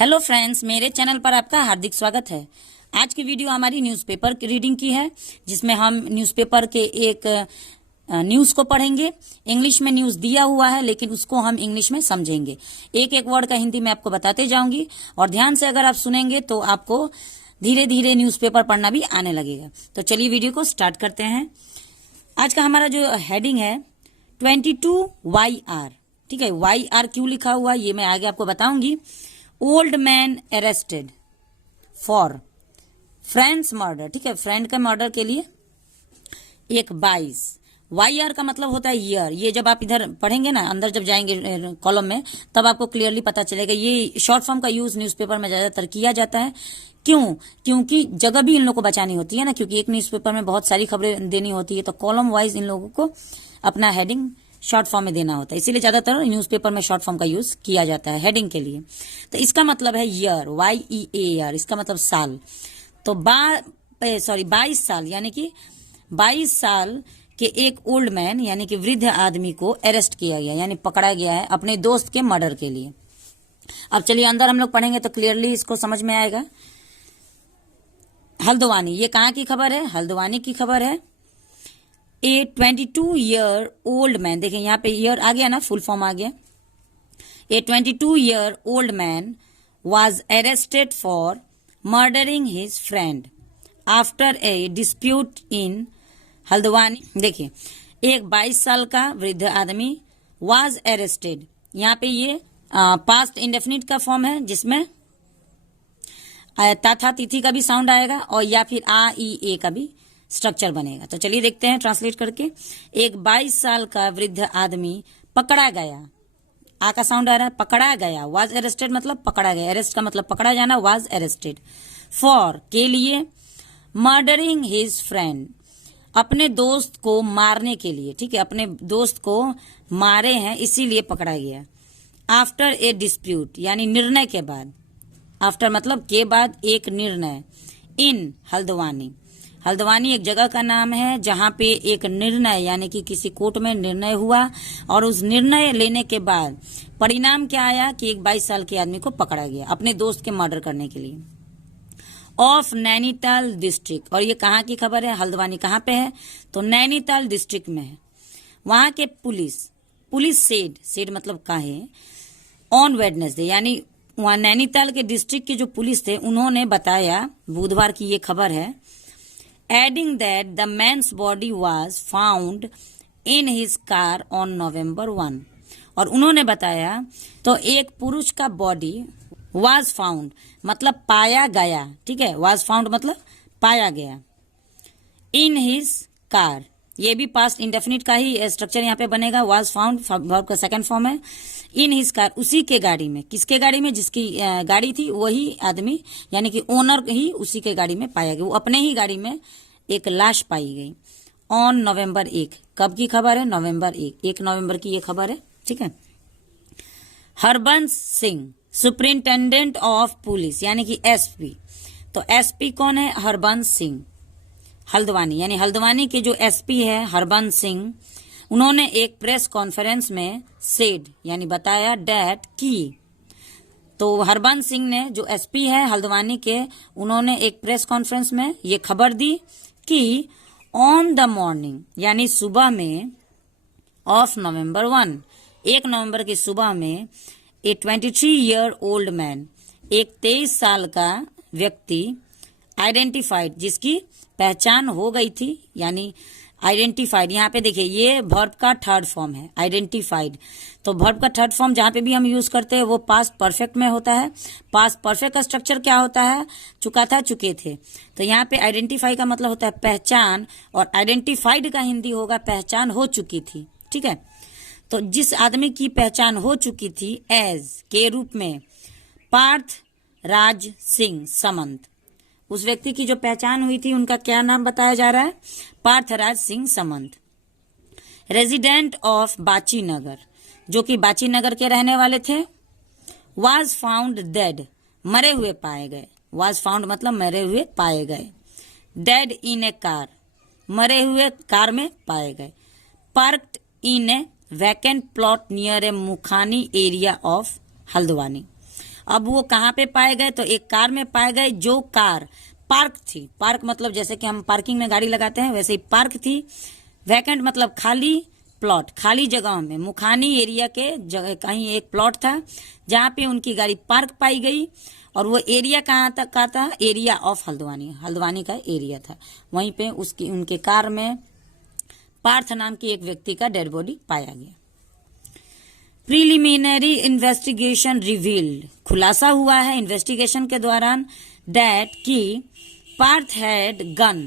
Hello friends, मेरे channel पर आपका हार्दिक स्वागत है। आज की वीडियो हमारी न्यूज़पेपर की रीडिंग की है, जिसमें हम न्यूज़पेपर के एक न्यूज़ को पढ़ेंगे। इंग्लिश में न्यूज़ दिया हुआ है, लेकिन उसको हम इंग्लिश में समझेंगे। एक एक वर्ड का हिंदी में आपको बताते जाऊंगी, और ध्यान से अगर आप सुनेंगे तो आपको धीरे धीरे न्यूज़पेपर पढ़ना भी आने लगेगा। तो चलिए वीडियो को स्टार्ट करते हैं। आज का हमारा जो हेडिंग है 22YR, ठीक है। YR क्यों लिखा हुआ ये मैं आगे आपको बताऊंगी। Old man arrested for friends murder, ठीक है, फ्रेंड के मर्डर के लिए। एक 22 YR का मतलब होता है ईयर। ये जब आप इधर पढ़ेंगे ना, अंदर जब जाएंगे कॉलम में, तब आपको क्लियरली पता चलेगा। ये शॉर्ट फॉर्म का यूज न्यूज़पेपर में ज्यादातर किया जाता है। क्यों? क्योंकि जगह भी इन लोगों को बचानी होती है ना, क्योंकि एक न्यूज़पेपर में बहुत सारी खबरें देनी होती है, तो कॉलम वाइज इन लोगों को अपना हेडिंग शॉर्ट फॉर्म में देना होता है। इसीलिए ज्यादातर न्यूज़पेपर में शॉर्ट फॉर्म का यूज किया जाता है हेडिंग के लिए। तो इसका मतलब है ईयर, YEAR, इसका मतलब साल। तो 22 साल, यानी कि 22 साल के एक ओल्ड मैन यानी कि वृद्ध आदमी को अरेस्ट किया गया, यानी पकड़ा गया है अपने दोस्त के मर्डर के लिए। अब चलिए अंदर हम लोग पढ़ेंगे तो क्लियरली इसको समझ में आएगा। हल्द्वानी, ये कहाँ की खबर है? हल्द्वानी की खबर है। ए 22-year ओल्ड मैन, देखिए यहाँ पे ईयर आ गया ना, फुल फॉर्म आ गया। ए 22-year old man was arrested for murdering his friend after a dispute इन हल्द्वानी। देखिए, एक 22 साल का वृद्ध आदमी वॉज अरेस्टेड, यहाँ पे ये पास्ट इंडेफिनिट का फॉर्म है, जिसमें तथा तिथि का भी साउंड आएगा, और या फिर आ ई ए का भी स्ट्रक्चर बनेगा। तो चलिए देखते हैं ट्रांसलेट करके। एक 22 साल का वृद्ध आदमी पकड़ा गया, आ का साउंड आ रहा है, पकड़ा गया। वाज अरेस्टेड मतलब पकड़ा गया, अरेस्ट का मतलब पकड़ा जाना, वाज अरेस्टेड। फॉर के लिए, मर्डरिंग हिज फ्रेंड अपने दोस्त को मारने के लिए, ठीक है, अपने दोस्त को मारे हैं इसीलिए पकड़ा गया। आफ्टर ए डिस्प्यूट यानी निर्णय के बाद, आफ्टर मतलब के बाद, एक निर्णय। इन हल्द्वानी, हल्द्वानी एक जगह का नाम है जहां पे एक निर्णय यानी कि किसी कोर्ट में निर्णय हुआ, और उस निर्णय लेने के बाद परिणाम क्या आया कि एक 22 साल के आदमी को पकड़ा गया अपने दोस्त के मर्डर करने के लिए। ऑफ नैनीताल डिस्ट्रिक्ट, और ये कहाँ की खबर है? हल्द्वानी कहाँ पे है? तो नैनीताल डिस्ट्रिक्ट में है। वहां के पुलिस सेड मतलब का है, ऑन वेडनेसडे, यानी वहां नैनीताल के डिस्ट्रिक्ट के जो पुलिस थे उन्होंने बताया, बुधवार की ये खबर है, adding that the man's body was found in his car on November 1, और उन्होंने बताया तो एक पुरुष का बॉडी was found मतलब पाया गया, ठीक है, was found मतलब पाया गया। in his car, ये भी पास्ट इंडेफिनिट का ही स्ट्रक्चर यहाँ पे बनेगा। was found वर्ब का सेकंड फॉर्म है। in his car, उसी के गाड़ी में, किसके गाड़ी में? जिसकी गाड़ी थी वही आदमी यानी कि ओनर ही उसी के गाड़ी में पाया गया, वो अपने ही गाड़ी में एक लाश पाई गई। ऑन नवंबर 1, कब की खबर है? नवंबर 1 नवंबर की ये खबर है, ठीक है। Harbans Singh superintendent of police यानी कि SP, तो SP कौन है? हरबंस सिंह हल्द्वानी, यानी हल्द्वानी के जो SP है हरबंस सिंह, उन्होंने एक प्रेस कॉन्फ्रेंस में सेड यानी बताया, डैट की, तो हरबंस सिंह ने जो SP है हल्द्वानी के, उन्होंने एक प्रेस कॉन्फ्रेंस में ये खबर दी कि ऑन द मॉर्निंग यानी सुबह में, ऑफ नवंबर 1, 1 नवंबर की सुबह में, ए 23-year ओल्ड मैन, एक 23 साल का व्यक्ति, आइडेंटिफाइड जिसकी पहचान हो गई थी, यानी आइडेंटिफाइड, यहाँ पे देखिए ये वर्ब का थर्ड फॉर्म है, आइडेंटिफाइड। तो वर्ब का थर्ड फॉर्म जहां पे भी हम यूज करते हैं वो पास्ट परफेक्ट में होता है। पास्ट परफेक्ट का स्ट्रक्चर क्या होता है? चुका था, चुके थे। तो यहाँ पे आइडेंटिफाई का मतलब होता है पहचान, और आइडेंटिफाइड का हिंदी होगा पहचान हो चुकी थी, ठीक है। तो जिस आदमी की पहचान हो चुकी थी एज के रूप में, पार्थ राज सिंह समंत, उस व्यक्ति की जो पहचान हुई थी उनका क्या नाम बताया जा रहा है? पार्थराज सिंह समंत, रेजिडेंट ऑफ बाची नगर, जो कि बाची नगर के रहने वाले थे। वाज फाउंड डेड, मरे हुए पाए गए, वाज फाउंड मतलब मरे हुए पाए गए। डेड इन ए कार, मरे हुए कार में पाए गए। Parked in A vacant plot near A Mukhani area of Haldwani, अब वो कहाँ पे पाए गए, तो एक कार में पाए गए जो कार पार्क थी। पार्क मतलब जैसे कि हम पार्किंग में गाड़ी लगाते हैं, वैसे ही पार्क थी। वैकेंट मतलब खाली प्लॉट, खाली जगह में मुखानी एरिया के जगह कहीं एक प्लॉट था जहाँ पे उनकी गाड़ी पार्क पाई गई। और वो एरिया कहाँ तक का था, एरिया ऑफ हल्द्वानी, हल्द्वानी का एरिया था। वहीं पे उसकी उनके कार में पार्थ नाम की एक व्यक्ति का डेड बॉडी पाया गया। प्रिलिमिनरी इन्वेस्टिगेशन रिवील्ड, खुलासा हुआ है इन्वेस्टिगेशन के दौरान दैट कि पार्थ हैड गन।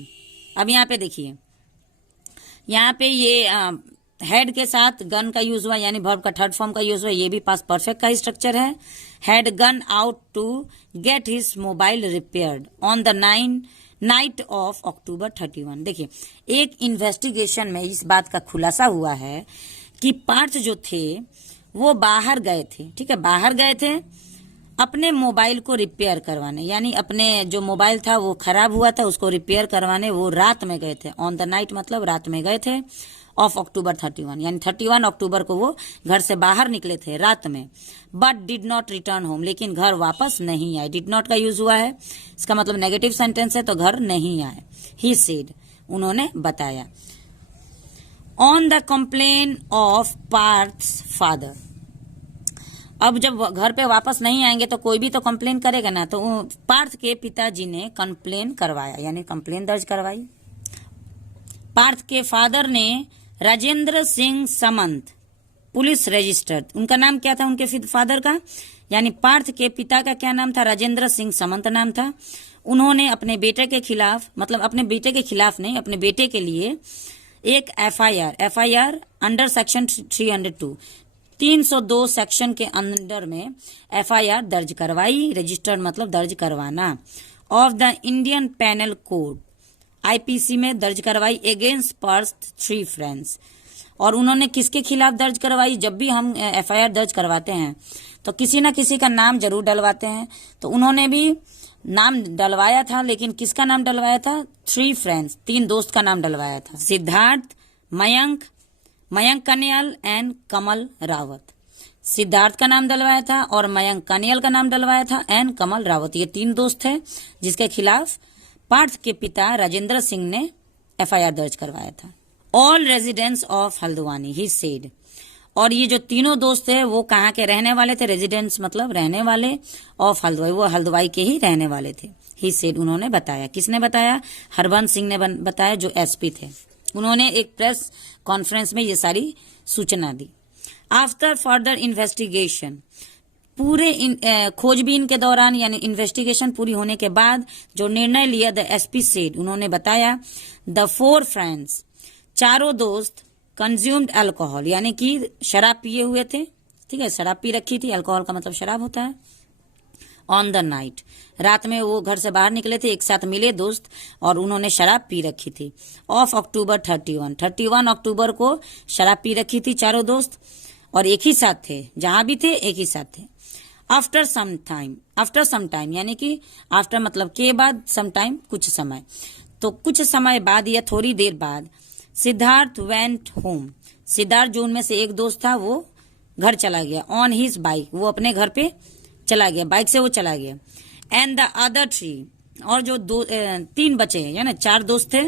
अब यहाँ पे देखिए, यहाँ पे ये हेड के साथ गन का यूज हुआ, यानी वर्ब का थर्ड फॉर्म का यूज हुआ। ये भी पास्ट परफेक्ट का ही स्ट्रक्चर है। Had gone out to get his mobile repaired on the night of October 31। देखिए, एक इन्वेस्टिगेशन में इस बात का खुलासा हुआ है कि पार्थ जो थे वो बाहर गए थे, ठीक है, बाहर गए थे अपने मोबाइल को रिपेयर करवाने, यानी अपने जो मोबाइल था वो खराब हुआ था उसको रिपेयर करवाने वो रात में गए थे। ऑन द नाइट मतलब रात में गए थे ऑफ अक्टूबर 31, यानी 31 अक्टूबर को वो घर से बाहर निकले थे रात में। But did not return home, लेकिन घर वापस नहीं आए। डिड नॉट का यूज हुआ है, इसका मतलब नेगेटिव सेंटेंस है, तो घर नहीं आए। ही सेड, उन्होंने बताया। On the complain of Parth's father, अब जब घर पे वापस नहीं आएंगे तो कोई भी तो कंप्लेन करेगा ना, तो पार्थ के पिताजी ने कंप्लेन करवाया, यानी कंप्लेन दर्ज करवाई। पार्थ के फादर ने राजेंद्र सिंह समंत पुलिस रजिस्टर्ड, उनका नाम क्या था उनके फादर का, यानी पार्थ के पिता का क्या नाम था, राजेंद्र सिंह समंत नाम था। उन्होंने अपने बेटे के खिलाफ, मतलब अपने बेटे के खिलाफ नहीं, अपने बेटे के लिए एक एफआईआर अंडर सेक्शन 302 302 सेक्शन के अंडर में एफआईआर दर्ज करवाई। रजिस्टर्ड मतलब दर्ज करवाना। Of the Indian penal code, IPC में दर्ज करवाई अगेंस्ट पार्थ 3 फ्रेंड्स। और उन्होंने किसके खिलाफ दर्ज करवाई, जब भी हम एफआईआर दर्ज करवाते हैं तो किसी न किसी का नाम जरूर डलवाते हैं, तो उन्होंने भी नाम डलवाया था, लेकिन किसका नाम डलवाया था, 3 फ्रेंड्स, 3 दोस्त का नाम डलवाया था। सिद्धार्थ, मयंक कन्याल एंड कमल रावत। सिद्धार्थ का नाम डलवाया था और मयंक कन्याल का नाम डलवाया था एंड कमल रावत। ये 3 दोस्त थे जिसके खिलाफ पार्थ के पिता राजेंद्र सिंह ने एफआईआर दर्ज करवाया था। All residents of Haldwani, he said. और ये जो तीनों दोस्त थे वो कहाँ के रहने वाले थे, रेजिडेंट्स मतलब रहने वाले, ऑफ हल्द्वाई वो हल्द्वाई के ही रहने वाले थे। ही सेड, उन्होंने बताया। किसने बताया, हरबंस सिंह ने बताया जो एसपी थे। उन्होंने एक प्रेस कॉन्फ्रेंस में ये सारी सूचना दी। आफ्टर फर्दर इन्वेस्टिगेशन, पूरे खोजबीन के दौरान यानी इन्वेस्टिगेशन पूरी होने के बाद जो निर्णय लिया, द एसपी सेड, उन्होंने बताया, द 4 फ्रेंड्स, चारों दोस्त, कंज्यूम्ड अल्कोहल, यानी कि शराब पिए हुए थे, ठीक है, शराब पी रखी थी, अल्कोहल का मतलब शराब होता है। ऑन द नाइट, रात में वो घर से बाहर निकले थे, एक साथ मिले दोस्त और उन्होंने शराब पी रखी थी। ऑफ अक्टूबर 31 अक्टूबर को शराब पी रखी थी चारों दोस्त और एक ही साथ थे, जहां भी थे एक ही साथ थे। आफ्टर सम टाइम यानी कि आफ्टर मतलब के बाद, सम टाइम कुछ समय, तो कुछ समय बाद या थोड़ी देर बाद सिद्धार्थ वेंट होम, सिद्धार्थ जो उनमें से एक दोस्त था वो घर चला गया। ऑन हिज बाइक, वो अपने घर पे चला गया, बाइक से वो चला गया। एंड द अदर 3, और जो 3 बचे या ना 4 दोस्त थे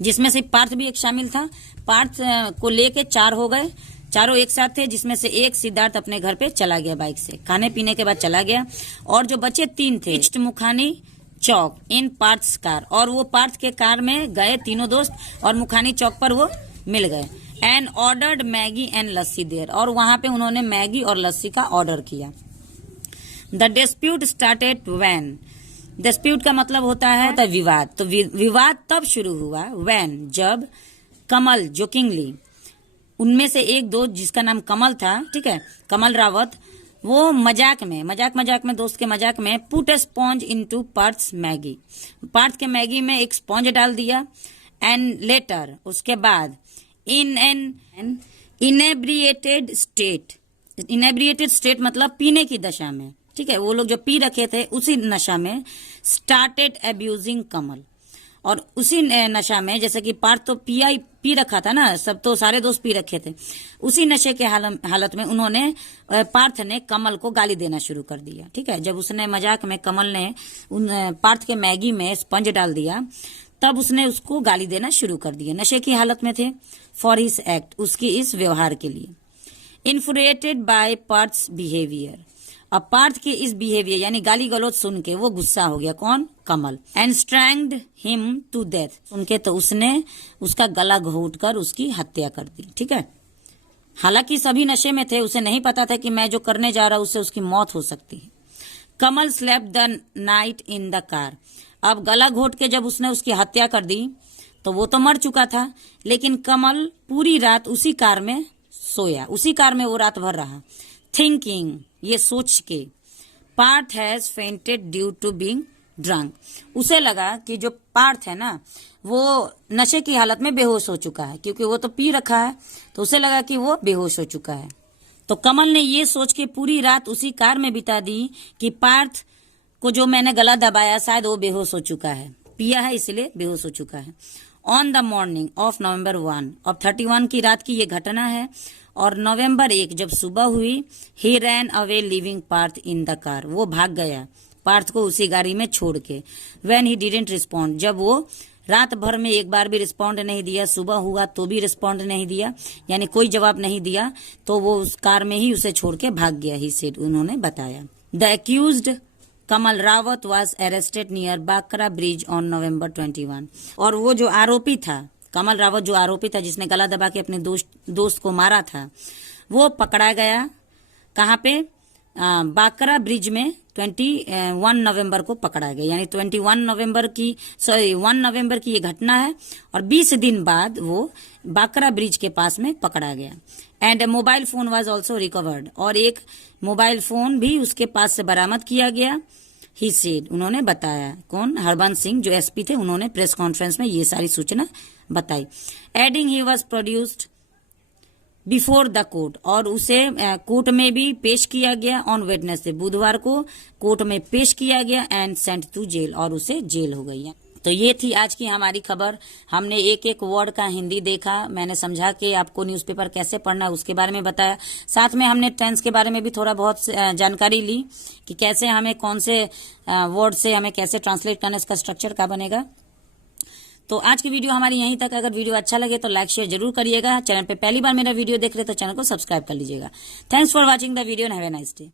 जिसमें से पार्थ भी एक शामिल था। पार्थ को लेके 4 हो गए, चारों एक साथ थे, जिसमें से एक सिद्धार्थ अपने घर पे चला गया बाइक से, खाने पीने के बाद चला गया। और जो बचे 3 थे, रीच्ड मुखानी चौक इन पार्थ्स कार, और वो पार्थ के कार में गए तीनों दोस्त और मुखानी चौक पर वो मिल गए। And ordered Maggi and lassi there, और वहां पे उन्होंने मैगी और लस्सी का ऑर्डर किया। The dispute started when, dispute का मतलब होता है विवाद, तो विवाद तब शुरू हुआ व्हेन, जब कमल जोकिंगली, उनमें से एक दोस्त जिसका नाम कमल था, ठीक है, कमल रावत, वो मजाक में दोस्त के मजाक में put sponge into Parth's Maggi, Parth के मैगी में एक स्पॉन्ज डाल दिया। एंड लेटर, उसके बाद, इन एन इनेब्रिएटेड स्टेट मतलब पीने की दशा में, ठीक है, वो लोग जो पी रखे थे उसी नशा में, स्टार्टेड अब्यूजिंग कमल, और उसी नशा में, जैसे कि पार्थ तो पी पी रखा था ना, सब तो सारे दोस्त पी रखे थे। उसी नशे के हालत में उन्होंने पार्थ ने कमल को गाली देना शुरू कर दिया। ठीक है, जब उसने मजाक में कमल ने पार्थ के मैगी में स्पंज डाल दिया, तब उसने उसको गाली देना शुरू कर दिया। नशे की हालत में थे। फॉर हिज एक्ट, उसकी इस व्यवहार के लिए। इन्फ्लुएटेड बाय पार्थ्स बिहेवियर, अब पार्थ के इस बिहेवियर यानी गाली गलौज सुन के वो गुस्सा हो गया। कौन? कमल। एंड स्ट्रैंग्ड हिम टू डेथ, सुन के तो उसने उसका गला घोट कर उसकी हत्या कर दी। ठीक है, हालांकि सभी नशे में थे, उसे नहीं पता था कि मैं जो करने जा रहा हूं उससे उसकी मौत हो सकती है। Kamal slept the night in the car, अब गला घोट के जब उसने उसकी हत्या कर दी तो वो तो मर चुका था, लेकिन कमल पूरी रात उसी कार में सोया, उसी कार में वो रात भर रहा। थिंकिंग, ये सोच के, Parth has fainted due to being drunk, उसे लगा कि जो पार्थ है ना वो नशे की हालत में बेहोश हो चुका है, क्योंकि वो तो पी रखा है, तो उसे लगा कि वो बेहोश हो चुका है। तो कमल ने ये सोच के पूरी रात उसी कार में बिता दी कि पार्थ को जो मैंने गला दबाया शायद वो बेहोश हो चुका है, पिया है इसलिए बेहोश हो चुका है। On the morning of November 1, अब 31 की रात की ये घटना है, और नवंबर 1 जब सुबह हुई, he ran away leaving Parth in the car, वो भाग गया पार्थ को उसी गाड़ी में छोड़ के। व्हेन ही डिडंट रिस्पॉन्ड, जब वो रात भर में एक बार भी रिस्पॉन्ड नहीं दिया, सुबह हुआ तो भी रिस्पॉन्ड नहीं दिया, यानी कोई जवाब नहीं दिया, तो वो उस कार में ही उसे छोड़ के भाग गया। ही सेड, उन्होंने बताया। The accused Kamal Rawat was arrested near baccarat bridge on November 21, और वो जो आरोपी था, कमल रावत जो आरोपी था जिसने गला दबा के अपने दोस्त को मारा था, वो पकड़ा गया। कहाँ पे? बाकरा ब्रिज में 21 नवंबर को पकड़ा गया, यानी 1 नवंबर की ये घटना है, और 20 दिन बाद वो बाकरा ब्रिज के पास में पकड़ा गया। And mobile phone was also recovered, और एक मोबाइल फोन भी उसके पास से बरामद किया गया। ही सेड, उन्होंने बताया। कौन? हरबंस सिंह जो एसपी थे, उन्होंने प्रेस कॉन्फ्रेंस में ये सारी सूचना बताई। Adding he was produced before the court, और उसे कोर्ट में भी पेश किया गया ऑन वेडनेसडे, बुधवार को कोर्ट में पेश किया गया। एंड सेंट टू जेल, और उसे जेल हो गई है। तो ये थी आज की हमारी खबर। हमने एक एक वर्ड का हिंदी देखा, मैंने समझा कि आपको न्यूज़पेपर कैसे पढ़ना है उसके बारे में बताया। साथ में हमने टेंस के बारे में भी थोड़ा बहुत जानकारी ली कि कैसे हमें कौन से वर्ड से हमें कैसे ट्रांसलेट करना, इसका स्ट्रक्चर क्या बनेगा। तो आज की वीडियो हमारी यहीं तक। अगर वीडियो अच्छा लगे तो लाइक शेयर जरूर करिएगा। चैनल पे पहली बार मेरा वीडियो देख रहे तो चैनल को सब्सक्राइब कर लीजिएगा। Thanks for watching the video and have a nice day.